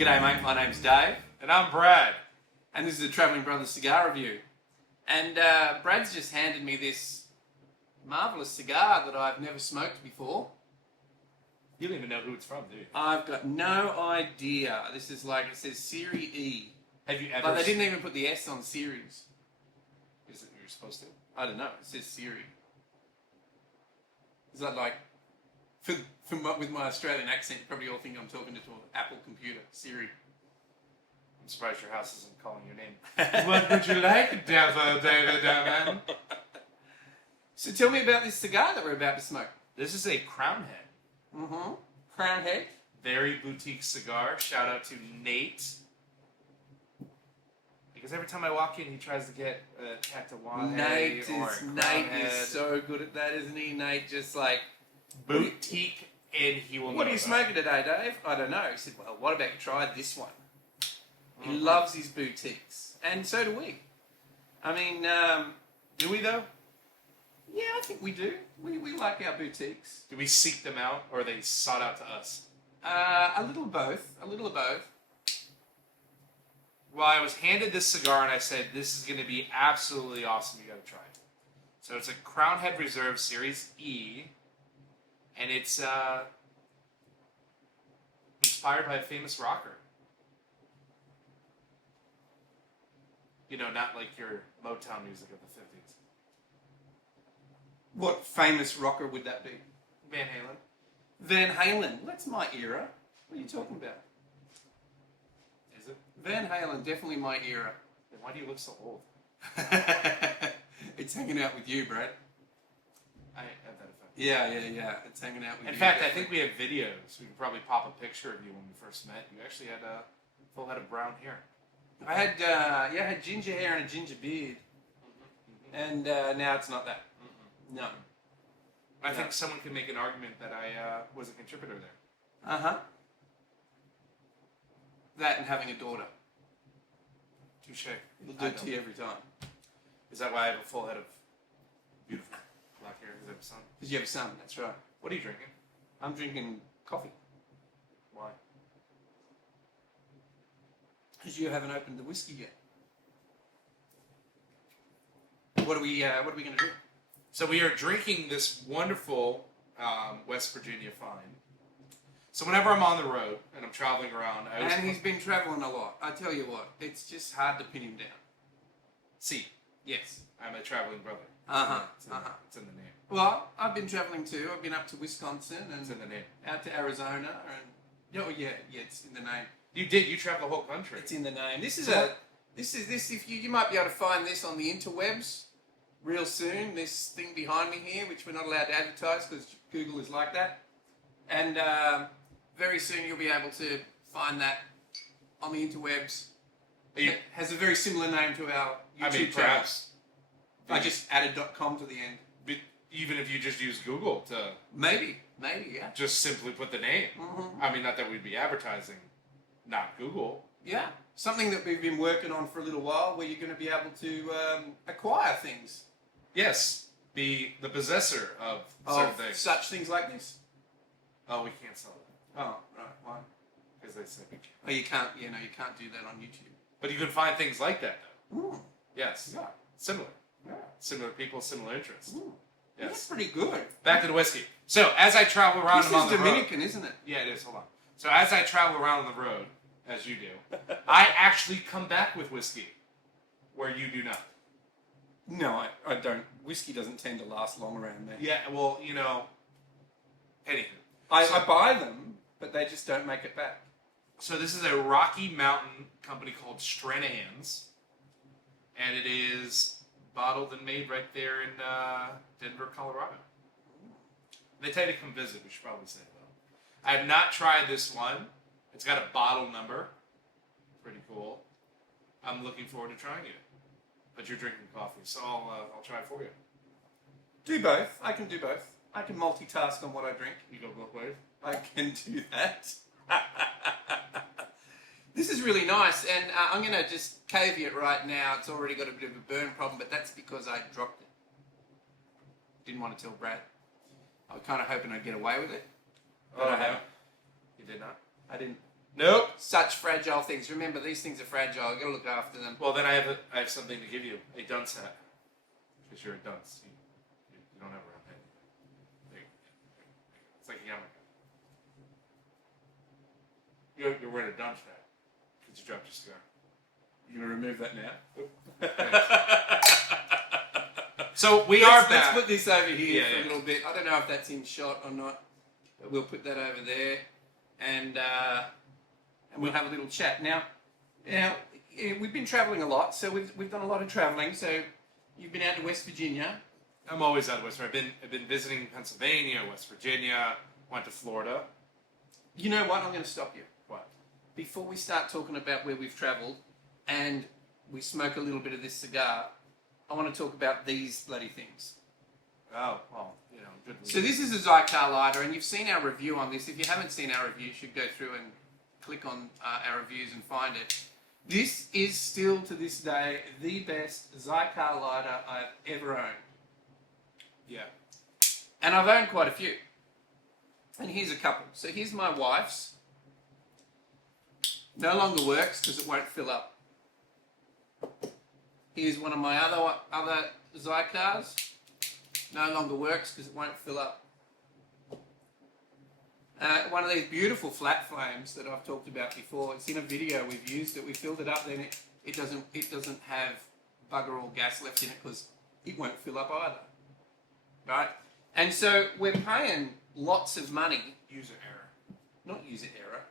g'day mate, my name's Dave. And I'm Brad. And this is a Travelling Brothers cigar review. And Brad's just handed me this marvellous cigar that I've never smoked before. You don't even know who it's from, do you? I've got no idea. This is like, it says Serie E. Have you ever... Like they didn't even put the S on series. Is it you're supposed to? I don't know, it says Serie. Is that like, with my Australian accent, you probably all think I'm talking to an Apple computer, Siri. I'm surprised your house isn't calling your name. What would you like, Devil David Devon? So tell me about this cigar that we're about to smoke. This is a Crowned Head. Mm-hmm. Crowned Head. Very boutique cigar. Shout out to Nate. Because every time I walk in, he tries to get a Catawa Nate or Nate is so good at that, isn't he? Nate just like... Boutique, and he will What are you know smoking today, Dave? I don't know. He said, well, what about you try this one? He loves his boutiques. And so do we. I mean, do we though? Yeah, I think we do. We like our boutiques. Do we seek them out, or are they sought out to us? A little of both. A little of both. Well, I was handed this cigar, and I said, this is going to be absolutely awesome. You got to try it. So it's a Crowned Head Reserve Series E. And it's inspired by a famous rocker. You know, not like your Motown music of the 50s. What famous rocker would that be? Van Halen. Van Halen. That's my era. What are you talking about? Is it? Van Halen, definitely my era. Then why do you look so old? It's hanging out with you, Brad. I have that effect. Yeah. It's hanging out with you. In fact, I think we have videos. We can probably pop a picture of you when we first met. You actually had a full head of brown hair. I had ginger hair and a ginger beard. And now it's not that. No. I think someone could make an argument that I was a contributor there. Uh-huh. That and having a daughter. Touche. It'll do it to you every time. Is that why I have a full head of beautiful black hair? Because I have a son? Because you have a son, that's right. What are you drinking? I'm drinking coffee. Why? Because you haven't opened the whiskey yet. What are we going to do? So we are drinking this wonderful West Virginia fine. So whenever I'm on the road and I'm traveling around, And he's been traveling a lot. I tell you what, it's just hard to pin him down. See, Yes. I'm a traveling brother. It's in the name. Well, I've been traveling too. I've been up to Wisconsin and It's in the name. out to Arizona and it's in the name. You did. You traveled the whole country. It's in the name. This if you might be able to find this on the interwebs real soon. This thing behind me here, which we're not allowed to advertise because Google is like that. And very soon you'll be able to find that on the interwebs. It has a very similar name to our YouTube channel. Perhaps. I just added .com to the end. But even if you just use Google to Maybe, yeah. just simply put the name. Mm-hmm. I mean, not that we'd be advertising, not Google. Yeah, something that we've been working on for a little while, where you're going to be able to acquire things. Yes, be the possessor of certain things. Such things like this. Oh, we can't sell that. Oh, right, why? Because they say we can't. Oh, you can't. You can't do that on YouTube. But you can find things like that, though. Yes. Yeah. Similar. Yeah. Similar people, similar interests. That's Yes. pretty good. Back to the whiskey. So, as I travel around This on is the Dominican, road... isn't it? Yeah, it is. Hold on. So, as I travel around on the road, as you do, I actually come back with whiskey, where you do not. No, I don't. Whiskey doesn't tend to last long around there. Yeah, well, anywho. I buy them, but they just don't make it back. So this is a Rocky Mountain company called Stranahan's, and it is bottled and made right there in Denver, Colorado. They tell you to come visit. We should probably say though. I have not tried this one. It's got a bottle number. Pretty cool. I'm looking forward to trying it. But you're drinking coffee, so I'll try it for you. Do both. I can do both. I can multitask on what I drink. You go both ways. I can do that. This is really nice, and I'm going to just caveat right now. It's already got a bit of a burn problem, but that's because I dropped it. Didn't want to tell Brad. I was kind of hoping I'd get away with it. But I haven't. You did not? I didn't. Nope. Such fragile things. Remember, these things are fragile. You got to look after them. Well, then I have something to give you. A dunce hat. Because you're a dunce. You don't have a round head. There you go. It's like a yarmulke. You're wearing a dunce hat. Because you dropped your cigar. You're going to remove that now? So we are back. Let's put this over here for yeah. a little bit. I don't know if that's in shot or not, but we'll put that over there, and we'll have a little chat. Now, we've been travelling a lot, so we've done a lot of travelling. So you've been out to West Virginia. I'm always out of West Virginia. I've been visiting Pennsylvania, West Virginia, went to Florida. You know what? I'm going to stop you. What? Before we start talking about where we've travelled, and we smoke a little bit of this cigar, I want to talk about these bloody things. Oh, well, good. So this is a Xikar lighter, and you've seen our review on this. If you haven't seen our review, you should go through and click on our reviews and find it. This is still, to this day, the best Xikar lighter I've ever owned. Yeah. And I've owned quite a few. And here's a couple. So here's my wife's. No longer works because it won't fill up. Here's one of my other Xikars. No longer works because it won't fill up. One of these beautiful flat flames that I've talked about before. It's in a video. We've used it. We filled it up. Then it doesn't have bugger all gas left in it because it won't fill up either. Right? And so we're paying lots of money. User error. Not user error.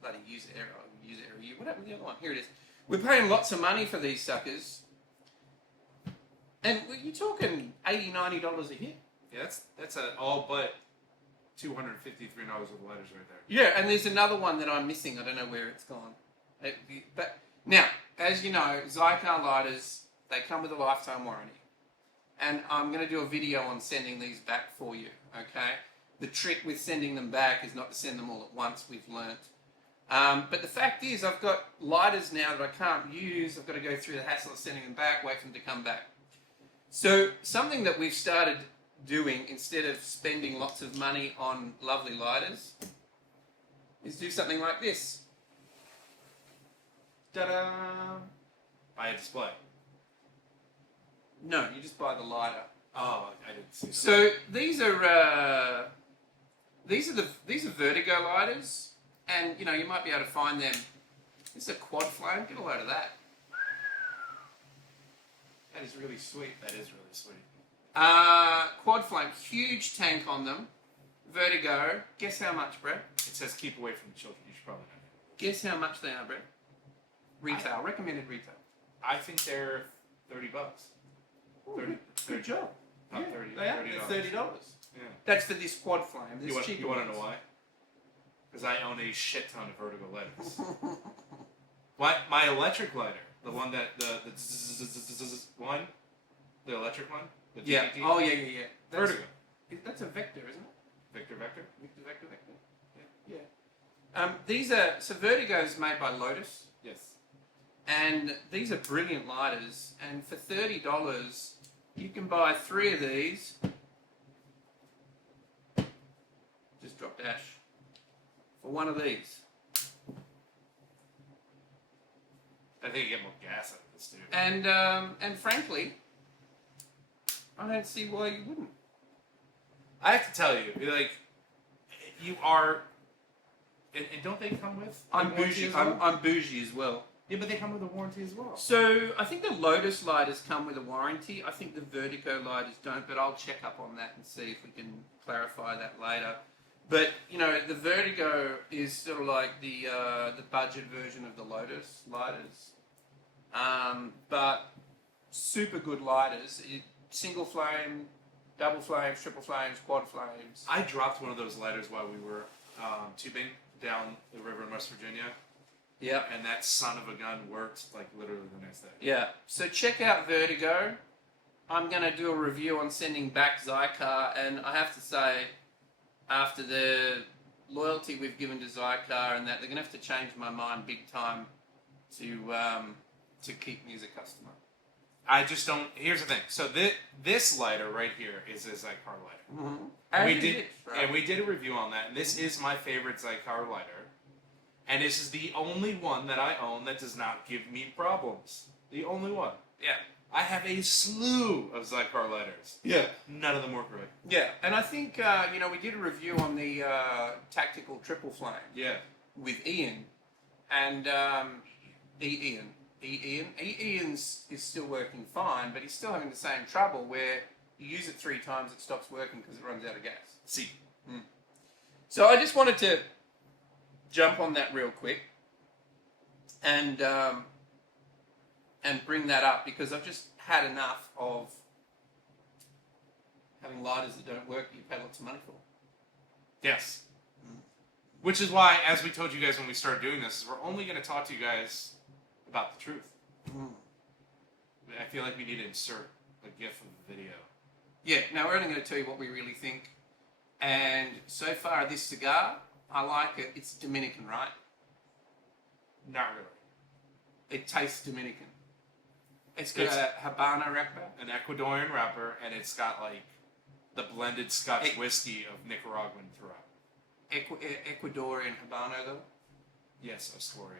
Bloody user error. User error. What happened to the other one? Here it is. We're paying lots of money for these suckers. And you're talking $80, $90 a hit. Yeah, that's all but $253 of lighters right there. Yeah, and there's another one that I'm missing. I don't know where it's gone. But now, as you know, Xikar lighters, they come with a lifetime warranty. And I'm going to do a video on sending these back for you, okay? The trick with sending them back is not to send them all at once, we've learnt. But the fact is, I've got lighters now that I can't use. I've got to go through the hassle of sending them back, wait for them to come back. So something that we've started doing, instead of spending lots of money on lovely lighters, is do something like this. Ta-da! Buy a display. No, you just buy the lighter. Oh, I didn't see that. So these are Vertigo lighters, and you might be able to find them. This is a quad flame. Get a load of that. That is really sweet. That is really sweet. Quad flame, huge tank on them. Vertigo. Guess how much, Brett? It says keep away from the children. You should probably know that. Guess how much they are, Brett? Retail. Recommended retail. I think they're $30. Ooh, good job. Not Yeah, 30. they are. They're $30. Yeah. That's for this quad flame. You want to ones. know why? Because I own a shit ton of Vertigo lighters. What? My electric lighter, the one that the one, the electric one, the Yeah. DPT? Oh yeah. Vertigo. That's a Vector, isn't it? Vector. Vector. Yeah. These are Vertigo's made by Lotus, Yes. and these are brilliant lighters. And for $30, you can buy 3 of these. Just drop dash for one of these. I think you get more gas out of this, dude. And frankly, I don't see why you wouldn't. I have to tell you, like, you are, and don't they come with? I'm a warranty bougie. as well? I'm bougie as well. Yeah, but they come with a warranty as well. So I think the Lotus lighters come with a warranty. I think the Vertigo lighters don't, but I'll check up on that and see if we can clarify that later. But the Vertigo is sort of like the budget version of the Lotus lighters, but super good lighters. Single flame, double flames, triple flames, quad flames. I dropped one of those lighters while we were tubing down the river in West Virginia. Yeah. And that son of a gun worked like literally the next day. Yeah. So check out Vertigo. I'm going to do a review on sending back Xikar, and I have to say, after the loyalty we've given to Xikar and that, they're going to have to change my mind big time to keep me as a customer. I just don't. Here's the thing. So this lighter right here is a Xikar lighter. Mm-hmm. And we did a review on that. And this is my favorite Xikar lighter. And this is the only one that I own that does not give me problems. The only one. Yeah. I have a slew of Xikar lighters. Yeah. None of them work right. Yeah, and I think, we did a review on the Tactical Triple Flame. Yeah. With Ian, and Ian's is still working fine, but he's still having the same trouble where you use it 3 times, it stops working because it runs out of gas. See. So I just wanted to jump on that real quick and bring that up because I've just had enough of having lighters that don't work that you pay lots of money for. Yes. Which is why, as we told you guys when we started doing this, is we're only going to talk to you guys about the truth. I feel like we need to insert a GIF of the video. Yeah, now we're only going to tell you what we really think. And so far, this cigar, I like it. It's Dominican, right? Not really. It tastes Dominican. It's got a Habana wrapper. An Ecuadorian wrapper, and it's got like the blended Scotch whiskey of Nicaraguan throughout. Ecuadorian Habano, though? Yes, Astoria.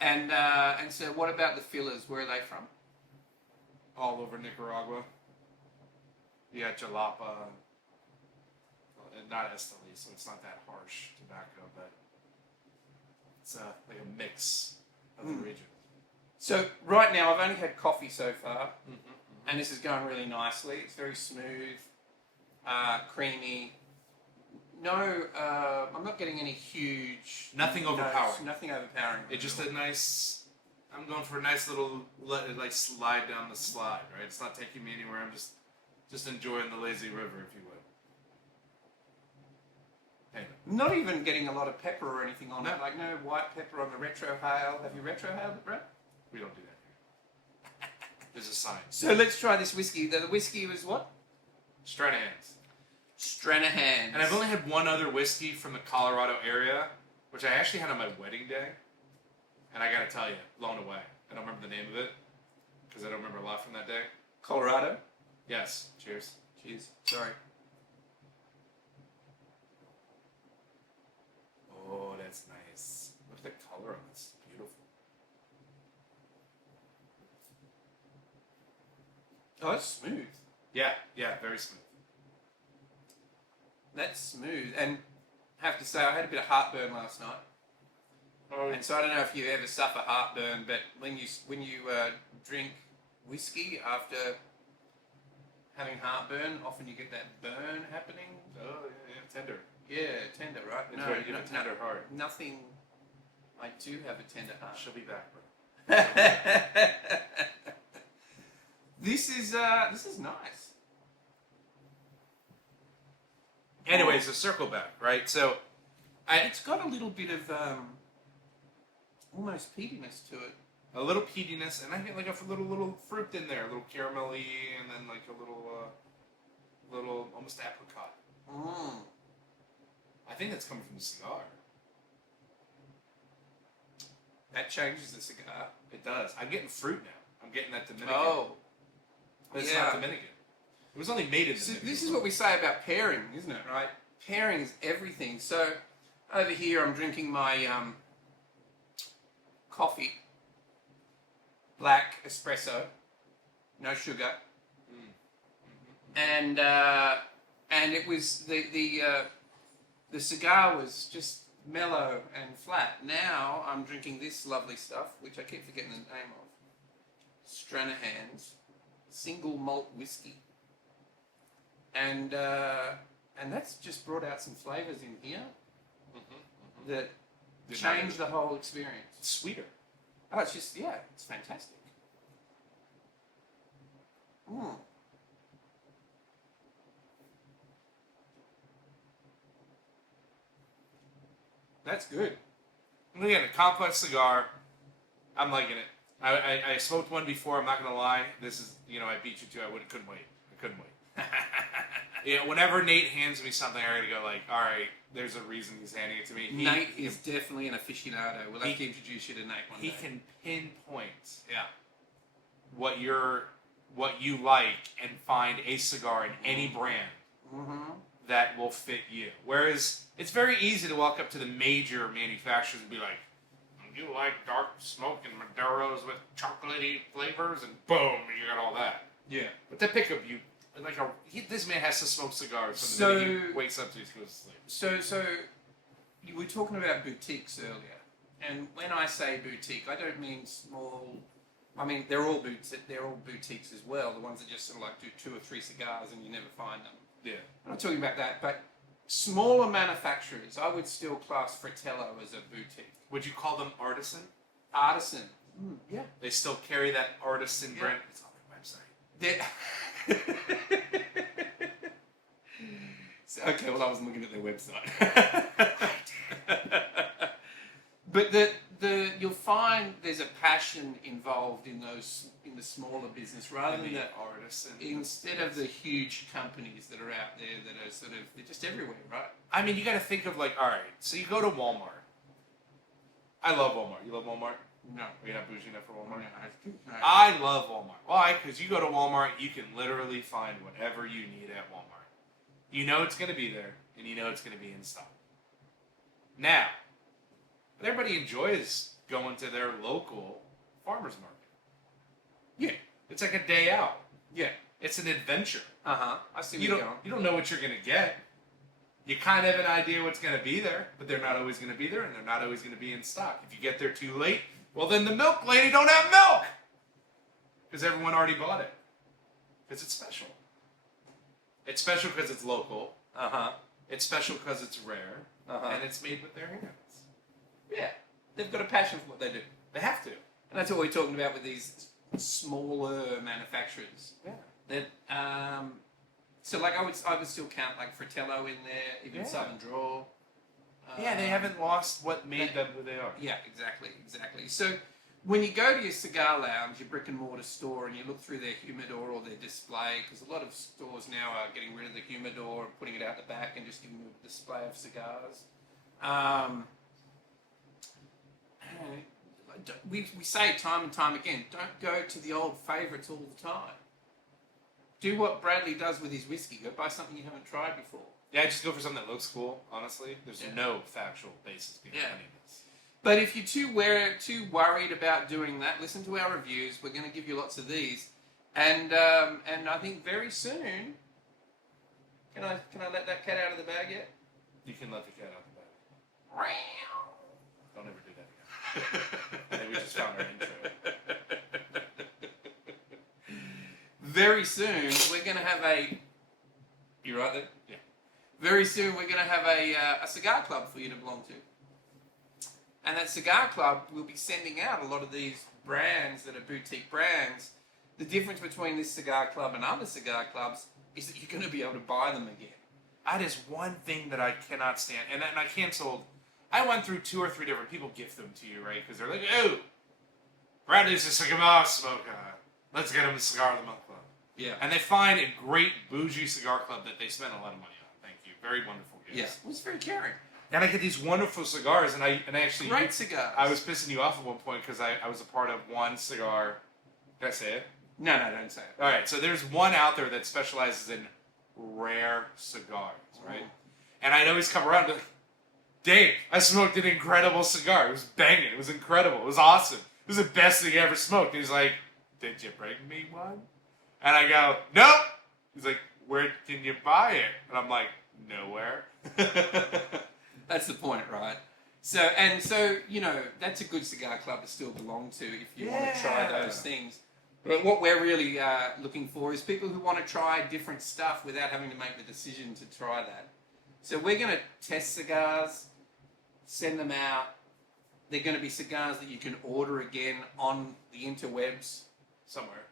And so what about the fillers? Where are they from? All over Nicaragua. Yeah, Jalapa. Not Esteli, so it's not that harsh tobacco, but it's like a mix of the region. So right now, I've only had coffee so far, and this is going really nicely. It's very smooth, creamy. No, I'm not getting any huge... Nothing overpowering. Nothing overpowering. It's just a nice... I'm going for a nice little, like, slide down the slide, right? It's not taking me anywhere. I'm just enjoying the lazy river, if you would. Anyway. Not even getting a lot of pepper or anything on it. Like, no white pepper on the retrohale. Have you retrohaled it, Brett? We don't do that here. There's a sign. So let's try this whiskey. The whiskey was what? Stranahan's. Stranahan's. And I've only had one other whiskey from the Colorado area, which I actually had on my wedding day. And I gotta tell you, blown away. I don't remember the name of it, because I don't remember a lot from that day. Colorado? Yes. Cheers. Cheers. Sorry. Oh, that's nice. Look at the color on this. Beautiful. Oh, it's smooth. Yeah, very smooth. That's smooth. And I have to say, I had a bit of heartburn last night. Oh. And so I don't know if you ever suffer heartburn, but when you drink whiskey after having heartburn, often you get that burn happening. Oh, yeah, tender. Yeah, tender, right? It's no, you have a tender heart. Nothing. I do have a tender heart. She'll be back, bro. This is nice. Anyways, a circle back, right? So, it's got a little bit of almost peatiness to it. A little peatiness, and I get like a little fruit in there, a little caramelly, and then like a little almost apricot. I think that's coming from the cigar. That changes the cigar. It does. I'm getting fruit now. I'm getting that Dominican. Oh. But it's not Dominican. It was only made in Dominican. This is what we say about pairing, isn't it, right? Pairing is everything. So, over here I'm drinking my coffee. Black espresso. No sugar. And it was the cigar was just mellow and flat. Now I'm drinking this lovely stuff, which I keep forgetting the name of. Stranahan's single malt whiskey. And that's just brought out some flavors in here that change the whole experience. It's sweeter. Oh, it's just, it's fantastic. That's good. And again, a complex cigar. I'm liking it. I smoked one before. I'm not gonna lie. This is, I beat you to. Couldn't wait. I couldn't wait. Whenever Nate hands me something, I gotta go like, all right. There's a reason he's handing it to me. Nate is definitely an aficionado. We'll have to introduce you to Nate one day. He can pinpoint. What you like and find a cigar in any brand that will fit you. Whereas it's very easy to walk up to the major manufacturers and be like, "You like dark smoke and Maduros with chocolatey flavors," and boom, you got all that. Yeah. But to pick up you, like this man has to smoke cigars from the minute he wakes up to he goes to sleep. So you were talking about boutiques earlier, and when I say boutique, I don't mean small. I mean they're all boutiques as well. The ones that just sort of like do 2 or 3 cigars and you never find them. Yeah. I'm not talking about that, but smaller manufacturers, I would still class Fratello as a boutique. Would you call them artisan? Artisan. Yeah. They still carry that artisan brand. It's on their website. Okay, well I wasn't looking at their website. But you'll find there's a passion involved in the smaller business rather than the artisan. Instead of the huge companies that are out there that are sort of they're just everywhere, right? I mean, you got to think of like, all right, so you go to Walmart. I love Walmart. You love Walmart? No. Are you not bougie enough for Walmart? No. I love Walmart. Why? Because you go to Walmart, you can literally find whatever you need at Walmart. You know it's going to be there, and you know it's going to be in stock. Now, but everybody enjoys going to their local farmer's market. Yeah. It's like a day out. Yeah. It's an adventure. I see where you're going. You don't know what you're going to get. You kind of have an idea what's going to be there, but they're not always going to be there, and they're not always going to be in stock. If you get there too late, well, then the milk lady don't have milk because everyone already bought it. Because it's special. It's special because it's local. It's special because it's rare, and it's made with their hands. Yeah, they've got a passion for what they do. They have to. And that's what we're talking about with these smaller manufacturers. Yeah. That so like I would still count like Fratello in there, even Southern Draw. Yeah, they haven't lost what made them who they are. Yeah, exactly. So when you go to your cigar lounge, your brick and mortar store, and you look through their humidor or their display, because a lot of stores now are getting rid of the humidor and putting it out the back and just giving you a display of cigars. We say time and time again, don't go to the old favourites all the time. Do what Bradley does with his whiskey. Go buy something you haven't tried before. Yeah, I just go for something that looks cool, honestly. There's no factual basis behind any of this. But if you're too worried about doing that, listen to our reviews. We're going to give you lots of these. And I think very soon... Can I let that cat out of the bag yet? You can let the cat out of the bag. Don't ever do that again. I think we just found our intro. Very soon, we're going to have a... You right there? Yeah. Very soon, we're going to have a cigar club for you to belong to. And that cigar club will be sending out a lot of these brands that are boutique brands. The difference between this cigar club and other cigar clubs is that you're going to be able to buy them again. That is one thing that I cannot stand. And I canceled... I went through 2 or 3 different people gift them to you, right? Because they're like, "Oh, Bradley's a cigar smoker. Let's get him a Cigar of the Month club." Yeah. And they find a great bougie cigar club that they spend a lot of money on. Thank you. Very wonderful gifts. Yeah. It was very caring. And I get these wonderful cigars, and I actually... Great cigars. I was pissing you off at one point because I was a part of one cigar... Did I say it? No, don't say it. All right, so there's one out there that specializes in rare cigars, right? And I'd always come around and be like, "Dave, I smoked an incredible cigar. It was banging. It was incredible. It was awesome. It was the best thing I ever smoked." And he's like, "Did you bring me one?" And I go, "Nope." He's like, "Where can you buy it?" And I'm like, "Nowhere." That's the point, right? So, you know, that's a good cigar club to still belong to if you want to try those things. But what we're really looking for is people who want to try different stuff without having to make the decision to try that. So we're going to test cigars, send them out. They're going to be cigars that you can order again on the interwebs Somewhere.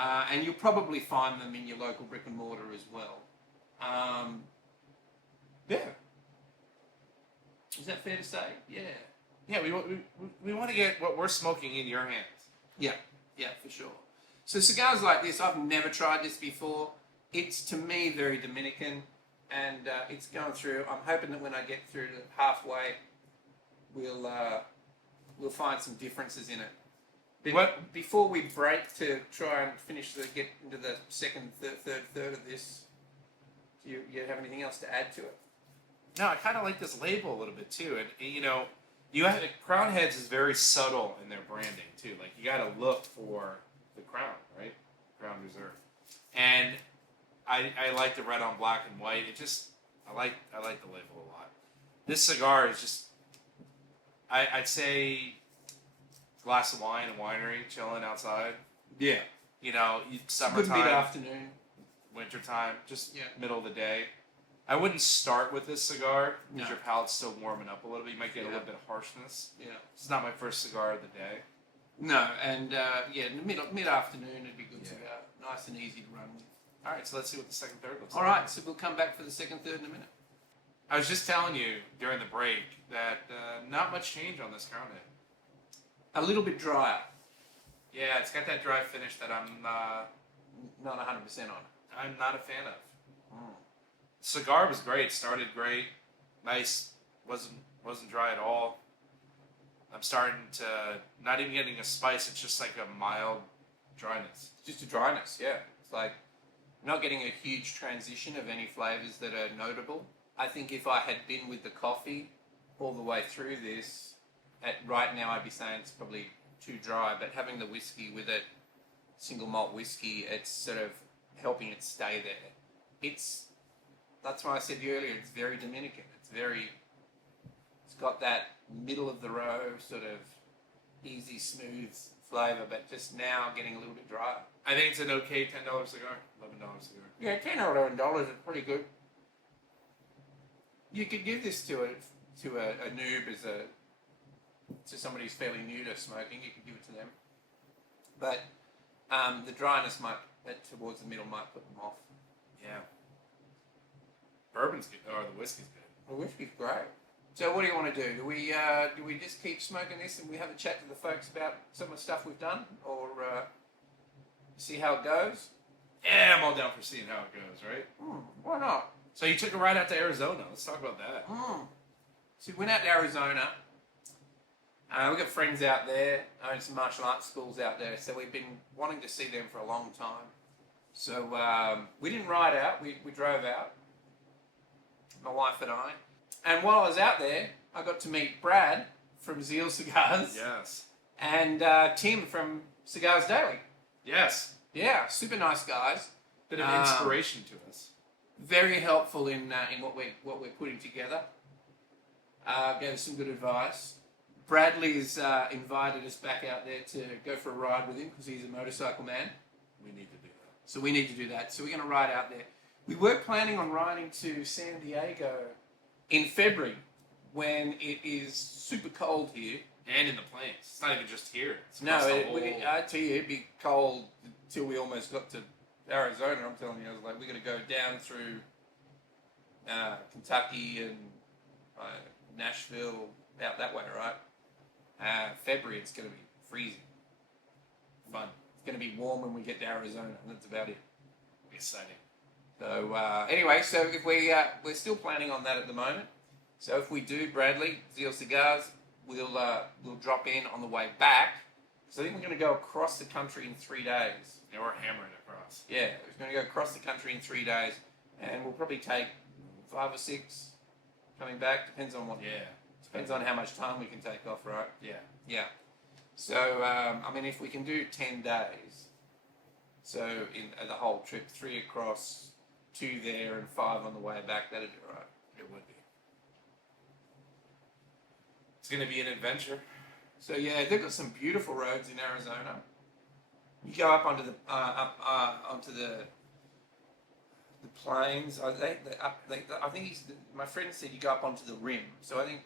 and you'll probably find them in your local brick and mortar as well. Yeah. Is that fair to say? Yeah. Yeah, we want to get what we're smoking in your hands. Yeah, for sure. So cigars like this, I've never tried this before. It's, to me, very Dominican, and it's going through. I'm hoping that when I get through to halfway, we'll find some differences in it. But before we break to try and get into the second, third of this, Do you have anything else to add to it? No, I kind of like this label a little bit too, and you know, you have Crowned Heads is very subtle in their branding too. Like you got to look for the crown, right? Crown Reserve, and I like the red on black and white. I like the label a lot. This cigar is just I'd say glass of wine, a winery, chilling outside. Yeah. You know, Good summertime, mid-afternoon. wintertime, just Yeah. middle of the day. I wouldn't start with this cigar because No. your palate's still warming up a little bit. You might get a Yeah. little bit of harshness. Yeah. It's not my first cigar of the day. No, and mid-afternoon it'd be good Yeah. to go. Nice and easy to run with. All right, so let's see what the second third looks All like. right, so we'll come back for the second third in a minute. I was just telling you during the break that not much change on this Crown Head. A little bit drier. Yeah, it's got that dry finish that I'm Not 100% on. not a fan of. Cigar was great. Started great, nice. wasn't dry at all. I'm starting to not even getting a spice. It's just like a mild dryness. Just a dryness, yeah. It's like not getting a huge transition of any flavors that are notable. I think if I had been with the coffee all the way through this, right now I'd be saying it's probably too dry, but having the whiskey with it, single malt whiskey, it's sort of helping it stay there. That's why I said earlier, it's very Dominican. It's got that middle of the row sort of easy, smooth flavor, but just now getting a little bit drier. I think it's an okay $10 cigar, $11 cigar. Yeah, $10 or $11 is pretty good. You could give this to a noob to somebody who's fairly new to smoking. You could give it to them, but the dryness towards the middle might put them off. Yeah. Bourbon's good, or the whiskey's good. The whiskey's great. So what do you want to do? Do we just keep smoking this and we have a chat to the folks about some of the stuff we've done, or see how it goes? Yeah, I'm all down for seeing how it goes, right? Why not? So you took a ride out to Arizona. Let's talk about that. So we went out to Arizona. We've got friends out there, own some martial arts schools out there, so we've been wanting to see them for a long time. So we didn't ride out, we drove out, my wife and I. And while I was out there, I got to meet Brad from Zeal Cigars Yes. and Tim from Cigars Daily. Yes. Yeah, super nice guys. Bit of inspiration to us. Very helpful in what we're putting together. Gave us some good advice. Bradley's invited us back out there to go for a ride with him because he's a motorcycle man. We need to do that. So we need to do that. So we're going to ride out there. We were planning on riding to San Diego in February when it is super cold here. And in the plains. It's not even just here. It's No, across the whole... I tell you, it'd be cold until we almost got to Arizona. I'm telling you, I was like, we're going to go down through Kentucky and Nashville, out that way, right? February, it's going to be freezing. Fun. It's going to be warm when we get to Arizona, and that's about it. Exciting. So anyway, so if we're still planning on that at the moment. So if we do, Bradley, Zeal Cigars, we'll drop in on the way back. So I think we're going to go across the country in 3 days. Yeah, we're hammering across. Yeah, we're going to go across the country in 3 days, and we'll probably take 5 or 6 coming back. Depends on what. Yeah. Depends on how much time we can take off, right? Yeah. Yeah. So I mean, if we can do 10 days, so in the whole trip, 3 across, 2 there, and 5 on the way back, that'd be all right. It would be. It's going to be an adventure. So yeah, they've got some beautiful roads in Arizona. You go up onto the onto the plains. I think my friend said you go up onto the rim. So I think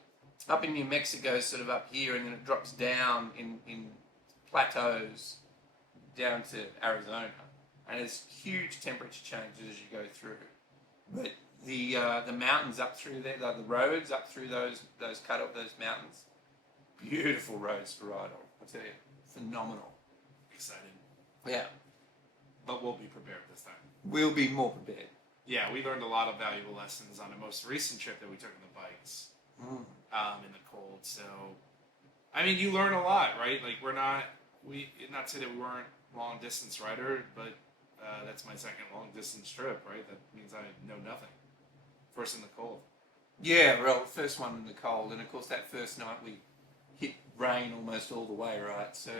up in New Mexico, sort of up here, and then it drops down in plateaus down to Arizona, and there's huge temperature changes as you go through. But the mountains up through there, like the roads up through those mountains, beautiful roads to ride on. I tell you, phenomenal. Excited. Yeah, But we'll be prepared this time. we'll be more prepared. Yeah, we learned a lot of valuable lessons on the most recent trip that we took on the bikes in the cold. So, I mean, you learn a lot, right? Like, not to say that we weren't long distance rider, but That's my second long distance trip, right? That means I know nothing. First in the cold. Yeah, well, first one in the cold, and of course that first night we hit rain almost all the way, right? So,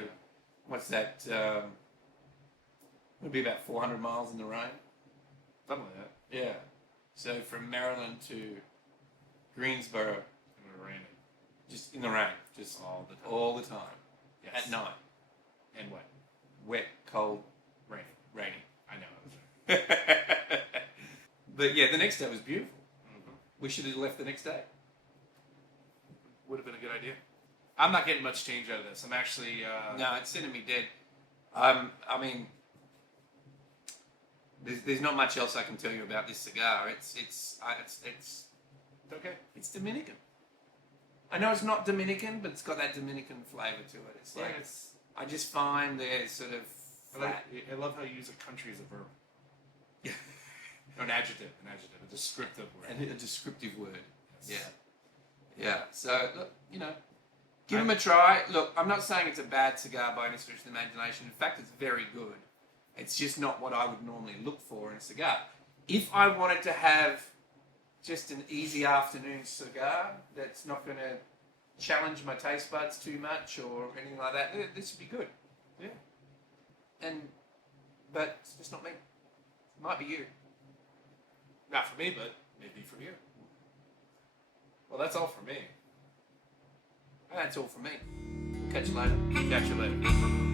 what's that? It'll be about 400 miles in the rain. Something like that. Yeah. So from Maryland to Greensboro, And we're raining. just in the rain, just All the time. all the time, Yes. at night, And what? wet, cold, Raining. rainy. I know. But yeah, the next day was beautiful. Mm-hmm. We should have left the next day. Would have been a good idea. I'm not getting much change out of this. I'm actually. No, it's sending me dead. I mean, there's not much else I can tell you about this cigar. It's okay. It's Dominican. I know it's not Dominican, but it's got that Dominican flavor to it. It's like it's. I just find they're sort of flat. I love how you use a country as a verb. An adjective, a descriptive word. And a descriptive word. Yes. Yeah. So look, give them a try. Look, I'm not saying it's a bad cigar by any stretch of the imagination. In fact, it's very good. It's just not what I would normally look for in a cigar. If I wanted to have just an easy afternoon cigar that's not going to challenge my taste buds too much or anything like that, this would be good. Yeah. But it's just not me. It might be you. Not for me, but maybe for you. Well, that's all for me. That's all from me. We'll catch you later. Catch you later.